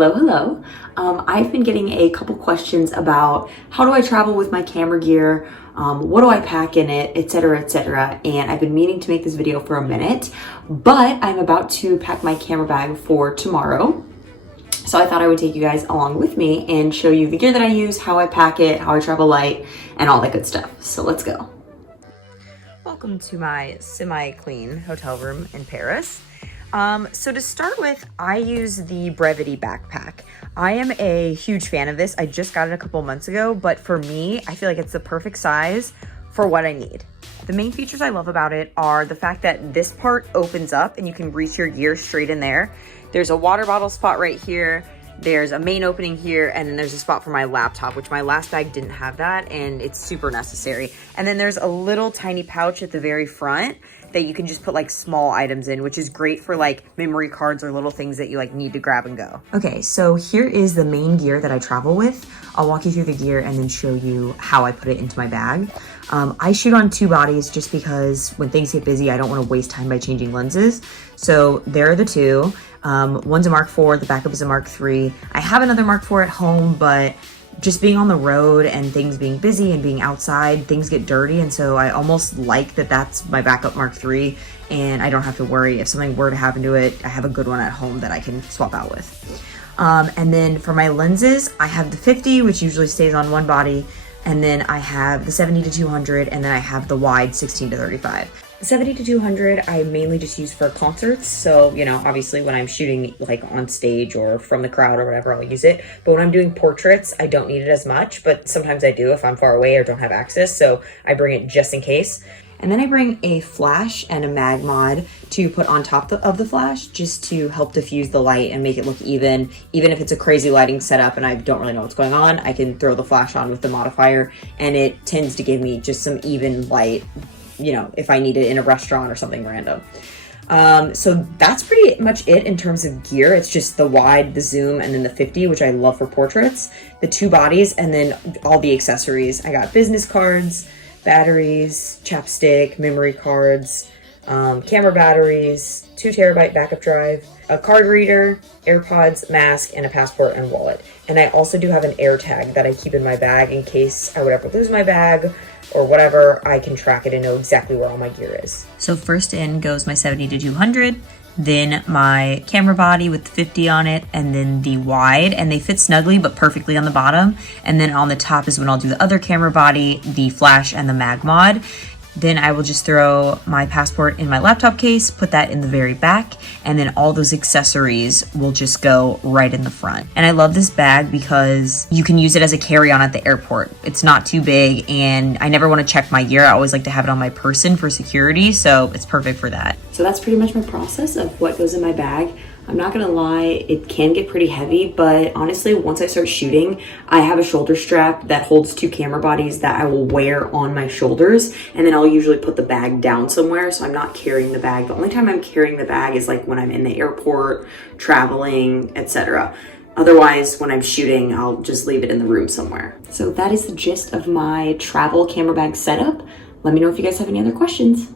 Hello, hello. I've been getting a couple questions about how do I travel with my camera gear, what do I pack in it, etc., etc. And I've been meaning to make this video for a minute, but I'm about to pack my camera bag for tomorrow. So I thought I would take you guys along with me and show you the gear that I use, how I pack it, how I travel light, and all that good stuff. So let's go. Welcome to my semi-clean hotel room in Paris. So to start with, I use the Brevity Backpack. I am a huge fan of this. I just got it a couple months ago, but for me, I feel like it's the perfect size for what I need. The main features I love about it are the fact that this part opens up and you can reach your gear straight in there. There's a water bottle spot right here. There's a main opening here, and then there's a spot for my laptop, which my last bag didn't have that, and it's super necessary. And then there's a little tiny pouch at the very front that you can just put like small items in, which is great for like memory cards or little things that you like need to grab and go. Okay, so here is the main gear that I travel with. I'll walk you through the gear and then show you how I put it into my bag. I shoot on two bodies just because when things get busy, I don't want to waste time by changing lenses. So there are the two. One's a Mark IV, the backup is a Mark III. I have another Mark IV at home, but just being on the road and things being busy and being outside, things get dirty. And so I almost like that that's my backup Mark III, and I don't have to worry if something were to happen to it. I have a good one at home that I can swap out with. And then for my lenses, I have the 50, which usually stays on one body. And then I have the 70-200, and then I have the wide 16-35. The 70-200 I mainly just use for concerts. So, you know, obviously when I'm shooting like on stage or from the crowd or whatever, I'll use it. But when I'm doing portraits, I don't need it as much, but sometimes I do if I'm far away or don't have access. So I bring it just in case. And then I bring a flash and a MagMod to put on top of the flash just to help diffuse the light and make it look even. Even if it's a crazy lighting setup and I don't really know what's going on, I can throw the flash on with the modifier and it tends to give me just some even light, you know, if I need it in a restaurant or something random. So that's pretty much it in terms of gear. It's just the wide, the zoom, and then the 50, which I love for portraits, the two bodies, and then all the accessories. I got business cards, batteries, chapstick, memory cards, camera batteries, 2 terabyte backup drive, a card reader, AirPods, mask, and a passport and wallet. And I also do have an air tag that I keep in my bag in case I would ever lose my bag or whatever. I can track it and know exactly where all my gear is. So first in goes my 70-200, then my camera body with the 50 on it, and then the wide, and they fit snugly but perfectly on the bottom. And then on the top is when I'll do the other camera body, the flash, and the MagMod. Then I will just throw my passport in my laptop case, put that in the very back, and then all those accessories will just go right in the front. And I love this bag because you can use it as a carry-on at the airport. It's not too big, and I never want to check my gear. I always like to have it on my person for security, so it's perfect for that. So that's pretty much my process of what goes in my bag. I'm not gonna lie, it can get pretty heavy, but honestly, once I start shooting, I have a shoulder strap that holds 2 camera bodies that I will wear on my shoulders, and then I'll usually put the bag down somewhere, so I'm not carrying the bag. The only time I'm carrying the bag is like when I'm in the airport, traveling, etc. Otherwise, when I'm shooting, I'll just leave it in the room somewhere. So that is the gist of my travel camera bag setup. Let me know if you guys have any other questions.